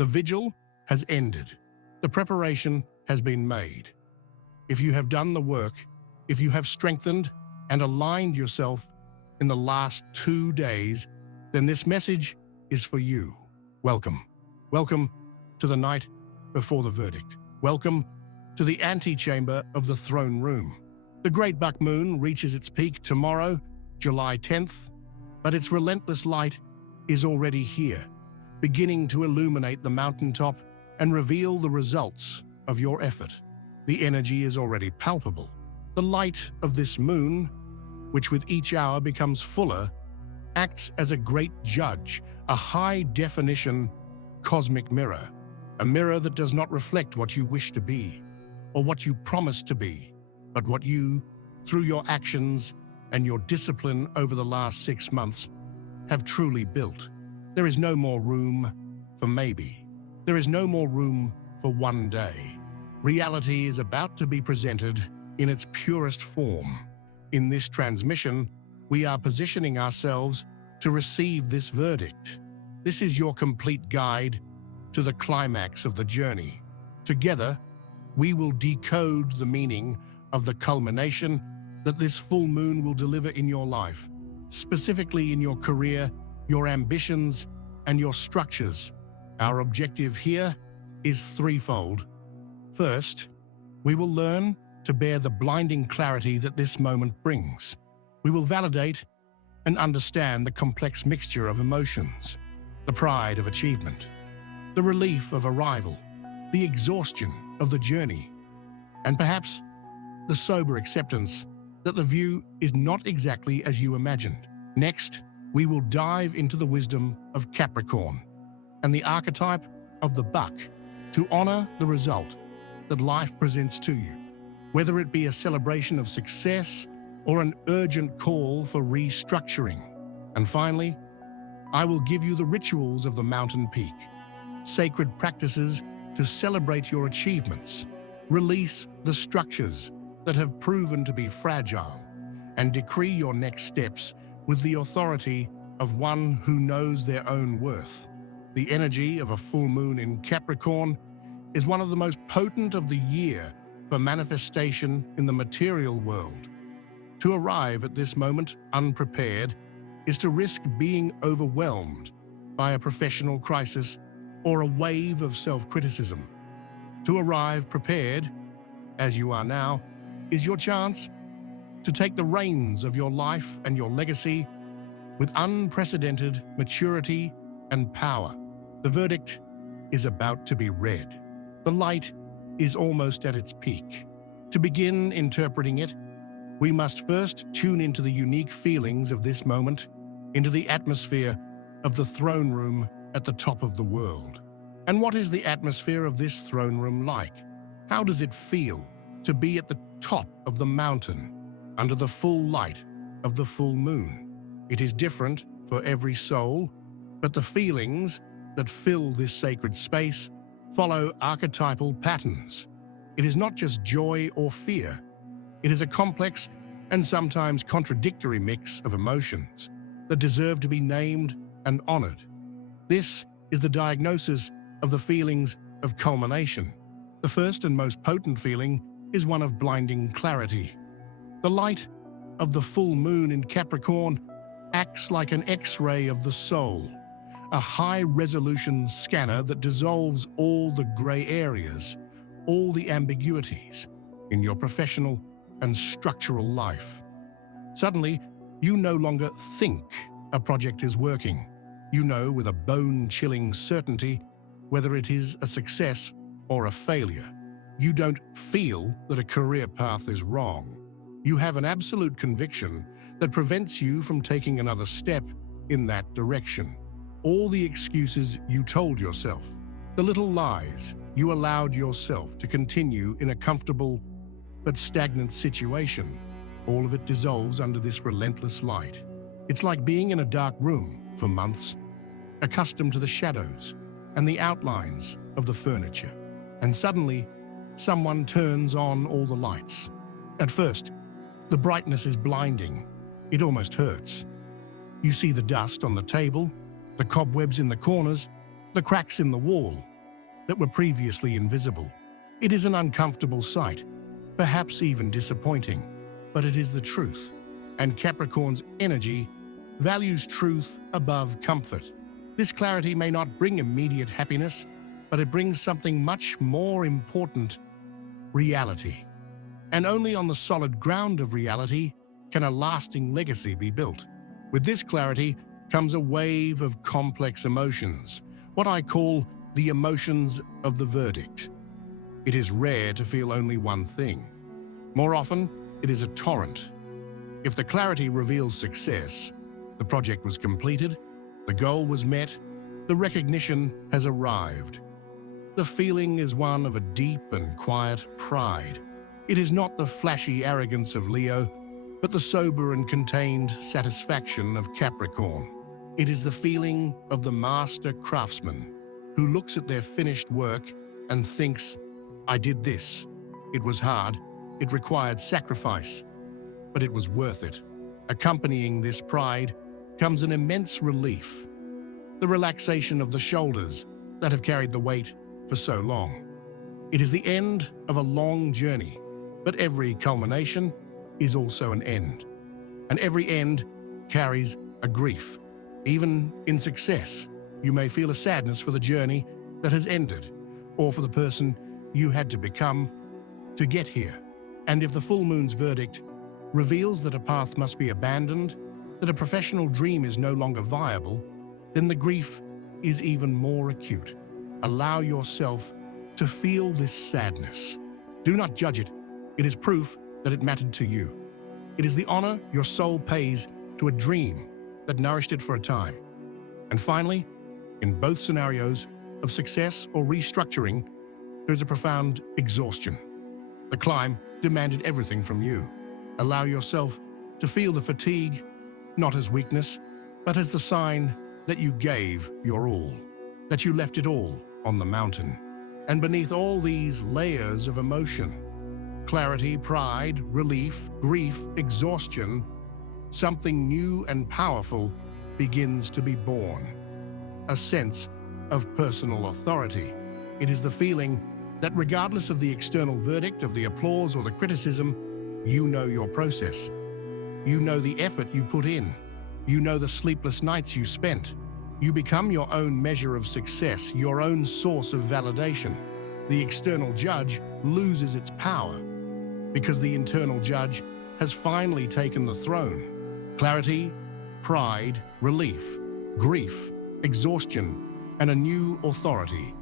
The vigil has ended. The preparation has been made. If you have done the work, if you have strengthened and aligned yourself in the last 2 days, then this message is for you. Welcome. Welcome to the night before the verdict. Welcome to the antechamber of the throne room. The great buck moon reaches its peak tomorrow, July 10th, but its relentless light is already here, beginning to illuminate the mountaintop and reveal the results of your effort. The energy is already palpable. The light of this moon, which with each hour becomes fuller, acts as a great judge, a high-definition cosmic mirror, a mirror that does not reflect what you wish to be or what you promise to be, but what you, through your actions and your discipline over the last 6 months, have truly built. There is no more room for maybe. There is no more room for one day. Reality is about to be presented in its purest form. In this transmission, we are positioning ourselves to receive this verdict. This is your complete guide to the climax of the journey. Together, we will decode the meaning of the culmination that this full moon will deliver in your life, specifically in your career, your ambitions, and your structures. Our objective here is threefold. First, we will learn to bear the blinding clarity that this moment brings. We will validate and understand the complex mixture of emotions, the pride of achievement, the relief of arrival, the exhaustion of the journey, and perhaps the sober acceptance that the view is not exactly as you imagined. Next, we will dive into the wisdom of Capricorn and the archetype of the buck to honor the result that life presents to you, whether it be a celebration of success or an urgent call for restructuring. And finally, I will give you the rituals of the mountain peak, sacred practices to celebrate your achievements, release the structures that have proven to be fragile, and decree your next steps with the authority of one who knows their own worth. The energy of a full moon in Capricorn is one of the most potent of the year for manifestation in the material world. To arrive at this moment unprepared is to risk being overwhelmed by a professional crisis or a wave of self-criticism. To arrive prepared, as you are now, is your chance to take the reins of your life and your legacy with unprecedented maturity and power. The verdict is about to be read. The light is almost at its peak. To begin interpreting it, we must first tune into the unique feelings of this moment, into the atmosphere of the throne room at the top of the world. And what is the atmosphere of this throne room like? How does it feel to be at the top of the mountain, under the full light of the full moon? It is different for every soul, but the feelings that fill this sacred space follow archetypal patterns. It is not just joy or fear. It is a complex and sometimes contradictory mix of emotions that deserve to be named and honored. This is the diagnosis of the feelings of culmination. The first and most potent feeling is one of blinding clarity. The light of the full moon in Capricorn acts like an X-ray of the soul, a high-resolution scanner that dissolves all the gray areas, all the ambiguities in your professional and structural life. Suddenly, you no longer think a project is working. You know with a bone-chilling certainty whether it is a success or a failure. You don't feel that a career path is wrong. You have an absolute conviction that prevents you from taking another step in that direction. All the excuses you told yourself, the little lies you allowed yourself to continue in a comfortable but stagnant situation, all of it dissolves under this relentless light. It's like being in a dark room for months, accustomed to the shadows and the outlines of the furniture. And suddenly, someone turns on all the lights. At first, the brightness is blinding. It almost hurts. You see the dust on the table, the cobwebs in the corners, the cracks in the wall, that were previously invisible. It is an uncomfortable sight, perhaps even disappointing, but it is the truth. And Capricorn's energy values truth above comfort. This clarity may not bring immediate happiness, but it brings something much more important: reality. And only on the solid ground of reality can a lasting legacy be built. With this clarity comes a wave of complex emotions, what I call the emotions of the verdict. It is rare to feel only one thing. More often, it is a torrent. If the clarity reveals success, the project was completed, the goal was met, the recognition has arrived. The feeling is one of a deep and quiet pride. It is not the flashy arrogance of Leo, but the sober and contained satisfaction of Capricorn. It is the feeling of the master craftsman who looks at their finished work and thinks, "I did this. It was hard. It required sacrifice, but it was worth it." Accompanying this pride comes an immense relief, the relaxation of the shoulders that have carried the weight for so long. It is the end of a long journey, but every culmination is also an end. And every end carries a grief. Even in success, you may feel a sadness for the journey that has ended, or for the person you had to become to get here. And if the full moon's verdict reveals that a path must be abandoned, that a professional dream is no longer viable, then the grief is even more acute. Allow yourself to feel this sadness. Do not judge it. It is proof that it mattered to you. It is the honor your soul pays to a dream that nourished it for a time. And finally, in both scenarios of success or restructuring, there is a profound exhaustion. The climb demanded everything from you. Allow yourself to feel the fatigue, not as weakness, but as the sign that you gave your all, that you left it all on the mountain. And beneath all these layers of emotion, clarity, pride, relief, grief, exhaustion, something new and powerful begins to be born. A sense of personal authority. It is the feeling that regardless of the external verdict, of the applause or the criticism, you know your process. You know the effort you put in. You know the sleepless nights you spent. You become your own measure of success, your own source of validation. The external judge loses its power because the internal judge has finally taken the throne. Clarity, pride, relief, grief, exhaustion, and a new authority.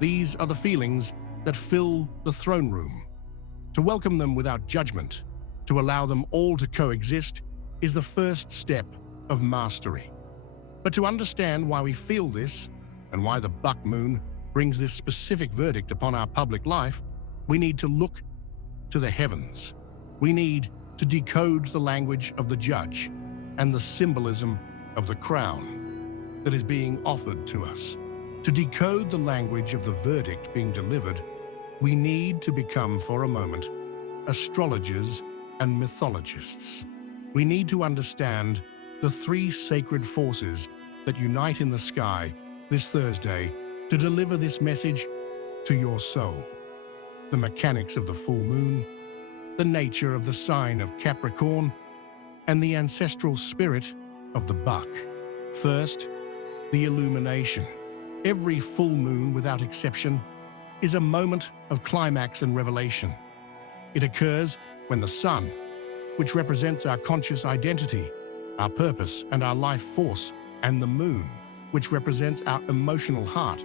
These are the feelings that fill the throne room. To welcome them without judgment, to allow them all to coexist, is the first step of mastery. But to understand why we feel this, and why the buck moon brings this specific verdict upon our public life, we need to look to the heavens. We need to decode the language of the judge and the symbolism of the crown that is being offered to us. To decode the language of the verdict being delivered, we need to become, for a moment, astrologers and mythologists. We need to understand the three sacred forces that unite in the sky this Thursday to deliver this message to your soul. The mechanics of the full moon, the nature of the sign of Capricorn, and the ancestral spirit of the buck. First, the illumination. Every full moon, without exception, is a moment of climax and revelation. It occurs when the sun, which represents our conscious identity, our purpose and our life force, and the moon, which represents our emotional heart,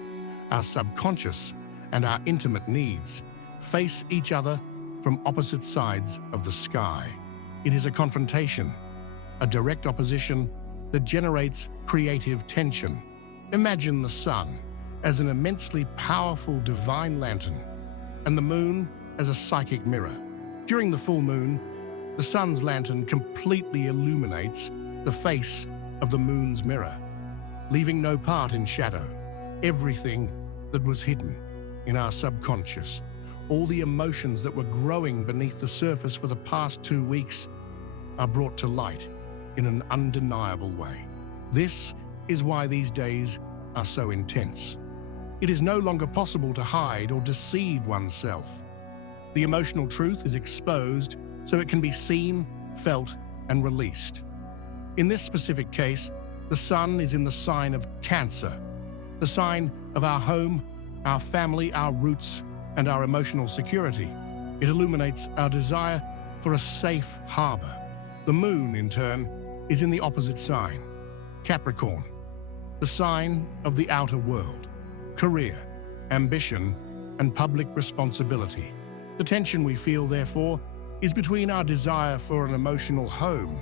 our subconscious, and our intimate needs, face each other from opposite sides of the sky. It is a confrontation, a direct opposition that generates creative tension. Imagine the sun as an immensely powerful divine lantern, and the moon as a psychic mirror. During the full moon, the sun's lantern completely illuminates the face of the moon's mirror, leaving no part in shadow. Everything that was hidden in our subconscious, all the emotions that were growing beneath the surface for the past 2 weeks, are brought to light in an undeniable way. This is why these days are so intense. It is no longer possible to hide or deceive oneself. The emotional truth is exposed so it can be seen, felt, and released. In this specific case, the sun is in the sign of Cancer, the sign of our home, our family, our roots, and our emotional security. It illuminates our desire for a safe harbor. The moon, in turn, is in the opposite sign, Capricorn, the sign of the outer world, career, ambition, and public responsibility. The tension we feel, therefore, is between our desire for an emotional home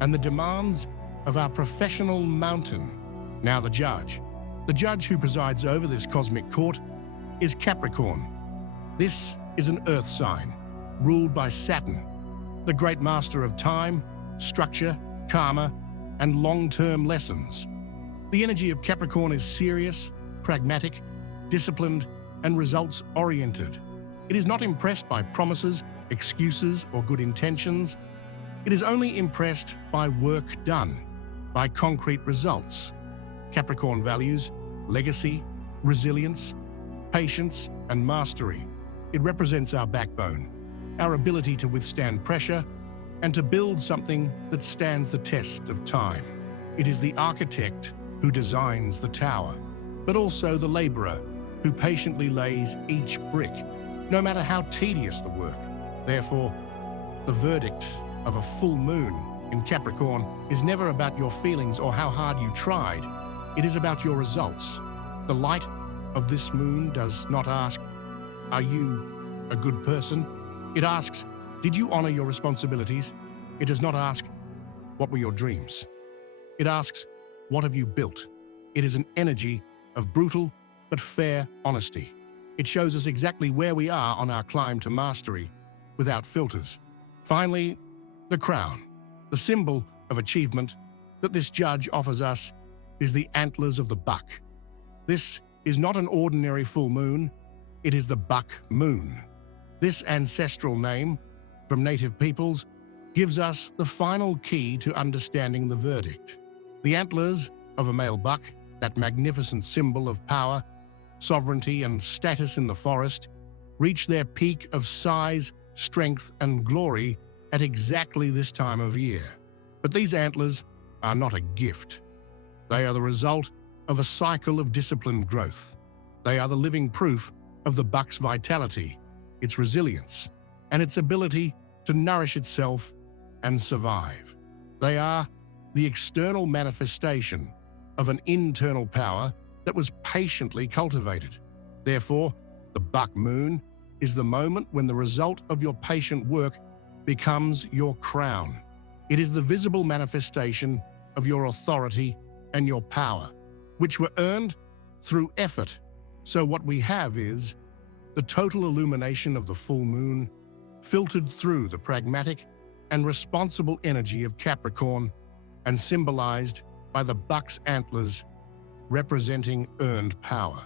and the demands of our professional mountain. Now the judge who presides over this cosmic court, is Capricorn. This is an earth sign, ruled by Saturn, the great master of time, structure, karma, and long-term lessons. The energy of Capricorn is serious, pragmatic, disciplined, and results-oriented. It is not impressed by promises, excuses, or good intentions. It is only impressed by work done, by concrete results. Capricorn values legacy, resilience, patience, and mastery. It represents our backbone, our ability to withstand pressure, and to build something that stands the test of time. It is the architect who designs the tower, but also the laborer who patiently lays each brick, no matter how tedious the work. Therefore, the verdict of a full moon in Capricorn is never about your feelings or how hard you tried. It is about your results. The light of this moon does not ask, "Are you a good person?" It asks, "Did you honor your responsibilities?" It does not ask, "What were your dreams?" It asks, "What have you built?" It is an energy of brutal but fair honesty. It shows us exactly where we are on our climb to mastery, without filters. Finally, the crown, the symbol of achievement that this judge offers us, is the antlers of the buck. This is not an ordinary full moon, it is the buck moon. This ancestral name, from native peoples, gives us the final key to understanding the verdict. The antlers of a male buck, that magnificent symbol of power, sovereignty, and status in the forest, reach their peak of size, strength, and glory at exactly this time of year. But these antlers are not a gift. They are the result of a cycle of disciplined growth. They are the living proof of the buck's vitality, its resilience, and its ability to nourish itself and survive. They are the external manifestation of an internal power that was patiently cultivated. Therefore, the buck moon is the moment when the result of your patient work becomes your crown. It is the visible manifestation of your authority and your power, which were earned through effort. So what we have is the total illumination of the full moon, filtered through the pragmatic and responsible energy of Capricorn and symbolized by the buck's antlers representing earned power.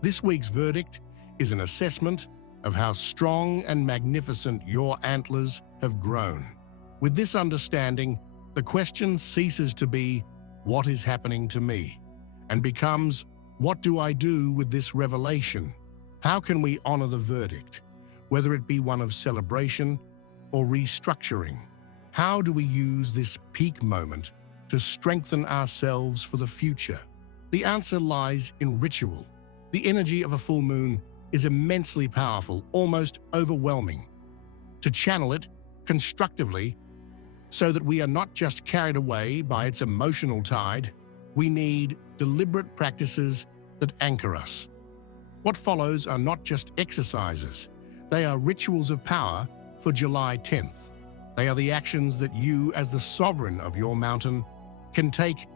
This week's verdict is an assessment of how strong and magnificent your antlers have grown. With this understanding, the question ceases to be, "What is happening to me?" and becomes, "What do I do with this revelation?" How can we honor the verdict, whether it be one of celebration or restructuring? How do we use this peak moment to strengthen ourselves for the future? The answer lies in ritual. The energy of a full moon is immensely powerful, almost overwhelming. To channel it constructively, so that we are not just carried away by its emotional tide, we need deliberate practices that anchor us. What follows are not just exercises, they are rituals of power for July 10th. They are the actions that you, as the sovereign of your mountain, can take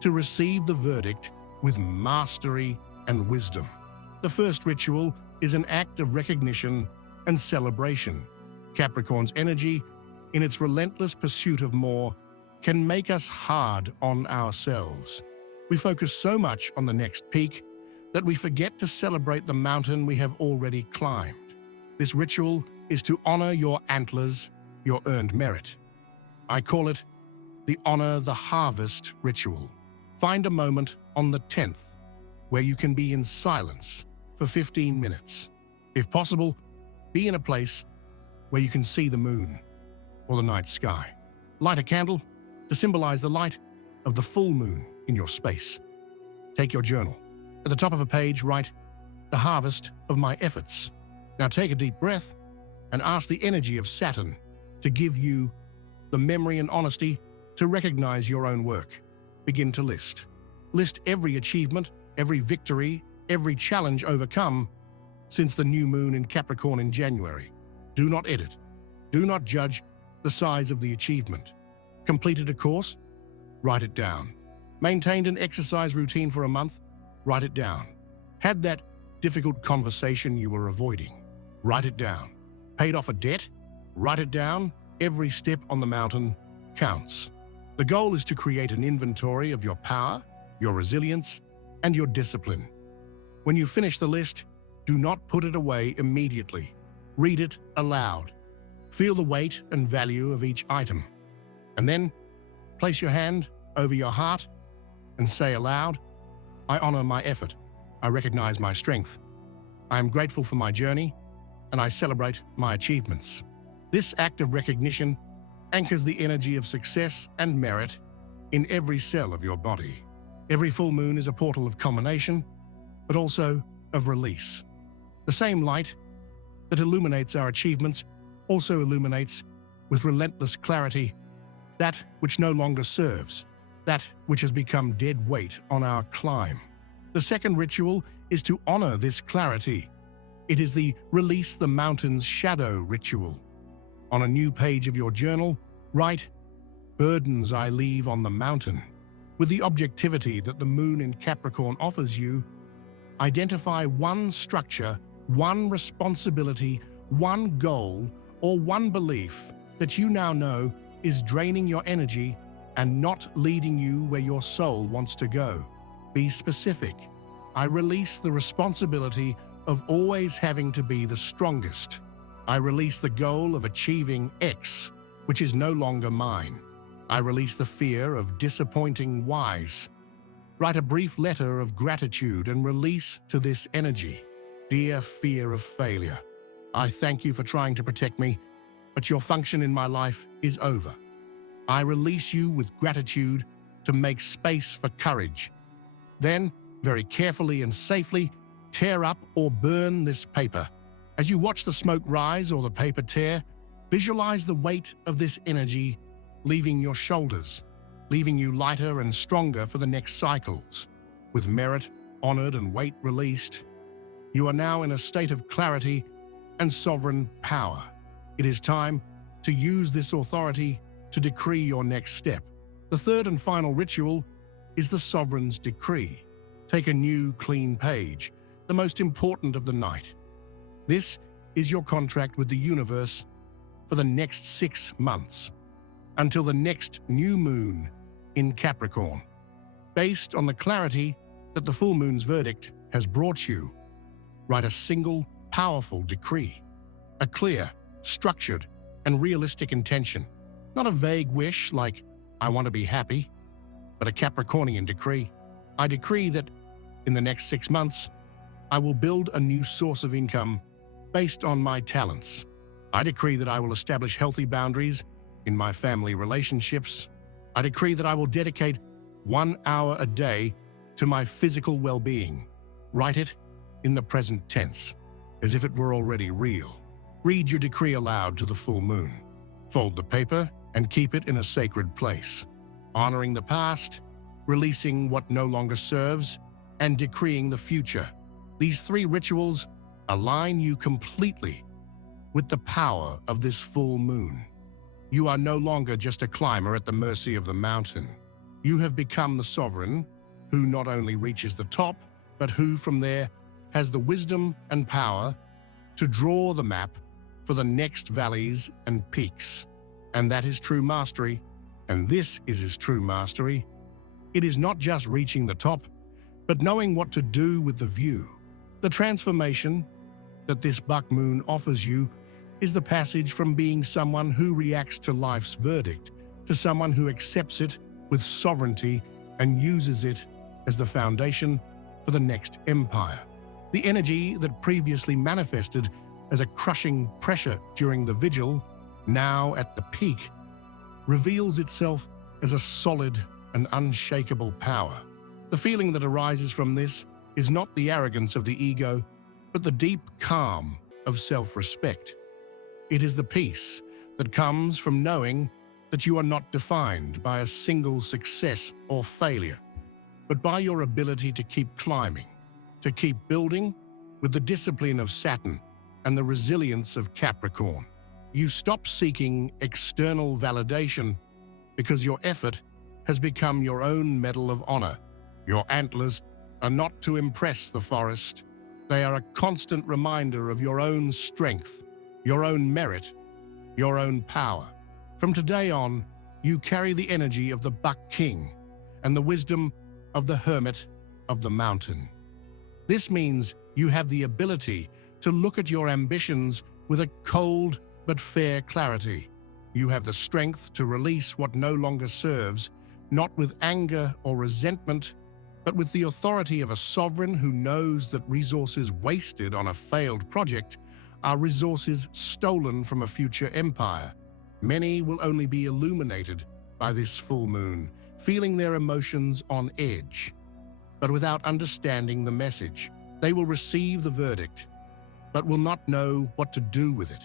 to receive the verdict with mastery and wisdom. The first ritual is an act of recognition and celebration. Capricorn's energy, in its relentless pursuit of more, can make us hard on ourselves. We focus so much on the next peak that we forget to celebrate the mountain we have already climbed. This ritual is to honor your antlers, your earned merit. I call it the Honor the Harvest ritual. Find a moment on the 10th, where you can be in silence for 15 minutes. If possible, be in a place where you can see the moon or the night sky. Light a candle to symbolize the light of the full moon in your space. Take your journal. At the top of a page, write, "The harvest of my efforts." Now take a deep breath and ask the energy of Saturn to give you the memory and honesty to recognize your own work. Begin to list. List every achievement, every victory, every challenge overcome since the new moon in Capricorn in January. Do not edit. Do not judge the size of the achievement. Completed a course? Write it down. Maintained an exercise routine for a month? Write it down. Had that difficult conversation you were avoiding? Write it down. Paid off a debt? Write it down. Every step on the mountain counts. The goal is to create an inventory of your power, your resilience, and your discipline. When you finish the list, do not put it away immediately. Read it aloud. Feel the weight and value of each item. And then, place your hand over your heart and say aloud, "I honor my effort. I recognize my strength. I am grateful for my journey, and I celebrate my achievements." This act of recognition anchors the energy of success and merit in every cell of your body. Every full moon is a portal of culmination, but also of release. The same light that illuminates our achievements also illuminates with relentless clarity that which no longer serves, that which has become dead weight on our climb. The second ritual is to honor this clarity. It is the Release the Mountain's Shadow ritual. On a new page of your journal, write, "Burdens I leave on the mountain." With the objectivity that the moon in Capricorn offers you, identify one structure, one responsibility, one goal, or one belief that you now know is draining your energy and not leading you where your soul wants to go. Be specific. I release the responsibility of always having to be the strongest. I release the goal of achieving X, which is no longer mine. I release the fear of disappointing Y's. Write a brief letter of gratitude and release to this energy. "Dear fear of failure, I thank you for trying to protect me, but your function in my life is over. I release you with gratitude to make space for courage." Then, very carefully and safely, tear up or burn this paper. As you watch the smoke rise or the paper tear, visualize the weight of this energy leaving your shoulders, leaving you lighter and stronger for the next cycles. With merit honored and weight released, you are now in a state of clarity and sovereign power. It is time to use this authority to decree your next step. The third and final ritual is the Sovereign's Decree. Take a new, clean page, the most important of the night. This is your contract with the universe for the next 6 months, until the next new moon in Capricorn. Based on the clarity that the full moon's verdict has brought you, write a single, powerful decree. A clear, structured, and realistic intention. Not a vague wish like, "I want to be happy," but a Capricornian decree. I decree that in the next 6 months, I will build a new source of income based on my talents. I decree that I will establish healthy boundaries in my family relationships. I decree that I will dedicate 1 hour a day to my physical well-being. Write it in the present tense, as if it were already real. Read your decree aloud to the full moon. Fold the paper and keep it in a sacred place, honoring the past, releasing what no longer serves, and decreeing the future. These 3 rituals align you completely with the power of this full moon. You are no longer just a climber at the mercy of the mountain. You have become the sovereign who not only reaches the top, but who from there has the wisdom and power to draw the map for the next valleys and peaks. And that is true mastery, and this is his true mastery. It is not just reaching the top, but knowing what to do with the view. The transformation that this buck moon offers you is the passage from being someone who reacts to life's verdict to someone who accepts it with sovereignty and uses it as the foundation for the next empire. The energy that previously manifested as a crushing pressure during the vigil, now at the peak, reveals itself as a solid and unshakable power. The feeling that arises from this is not the arrogance of the ego, but the deep calm of self-respect. It is the peace that comes from knowing that you are not defined by a single success or failure, but by your ability to keep climbing, to keep building with the discipline of Saturn and the resilience of Capricorn. You stop seeking external validation because your effort has become your own medal of honor. Your antlers are not to impress the forest. They are a constant reminder of your own strength, your own merit, your own power. From today on, you carry the energy of the Buck King and the wisdom of the Hermit of the Mountain. This means you have the ability to look at your ambitions with a cold but fair clarity. You have the strength to release what no longer serves, not with anger or resentment, but with the authority of a sovereign who knows that resources wasted on a failed project are resources stolen from a future empire. Many will only be illuminated by this full moon, feeling their emotions on edge. But without understanding the message, they will receive the verdict, but will not know what to do with it,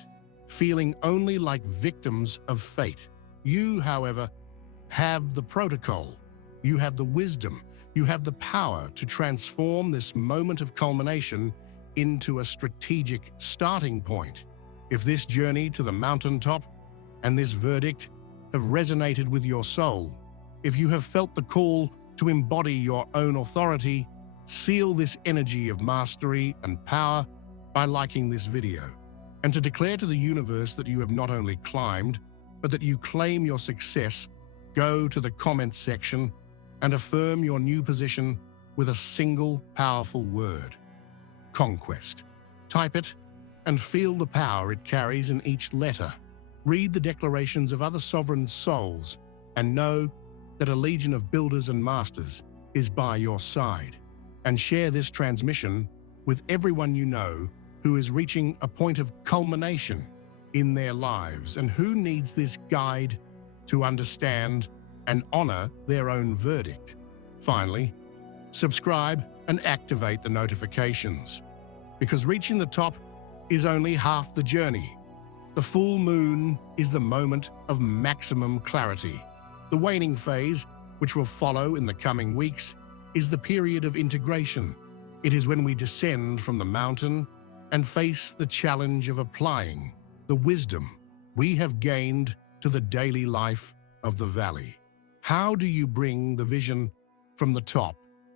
feeling only like victims of fate. You, however, have the protocol, you have the wisdom, you have the power to transform this moment of culmination into a strategic starting point. If this journey to the mountaintop and this verdict have resonated with your soul, if you have felt the call to embody your own authority, seal this energy of mastery and power by liking this video, and to declare to the universe that you have not only climbed, but that you claim your success. Go to the comments section and affirm your new position with a single powerful word: conquest. Type it and feel the power it carries in each letter. Read the declarations of other sovereign souls and know that a legion of builders and masters is by your side. And share this transmission with everyone you know who is reaching a point of culmination in their lives and who needs this guide to understand and honor their own verdict. Finally, subscribe and activate the notifications, because reaching the top is only half the journey. The full moon is the moment of maximum clarity. The waning phase, which will follow in the coming weeks, is the period of integration. It is when we descend from the mountain and face the challenge of applying the wisdom we have gained to the daily life of the valley. How do you bring the vision from the top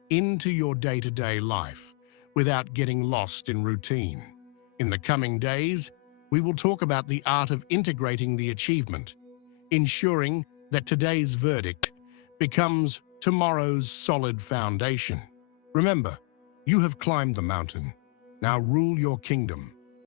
into your day-to-day life without getting lost in routine? In the coming days, we will talk about the art of integrating the achievement, ensuring that today's verdict becomes tomorrow's solid foundation. Remember, you have climbed the mountain. Now rule your kingdom.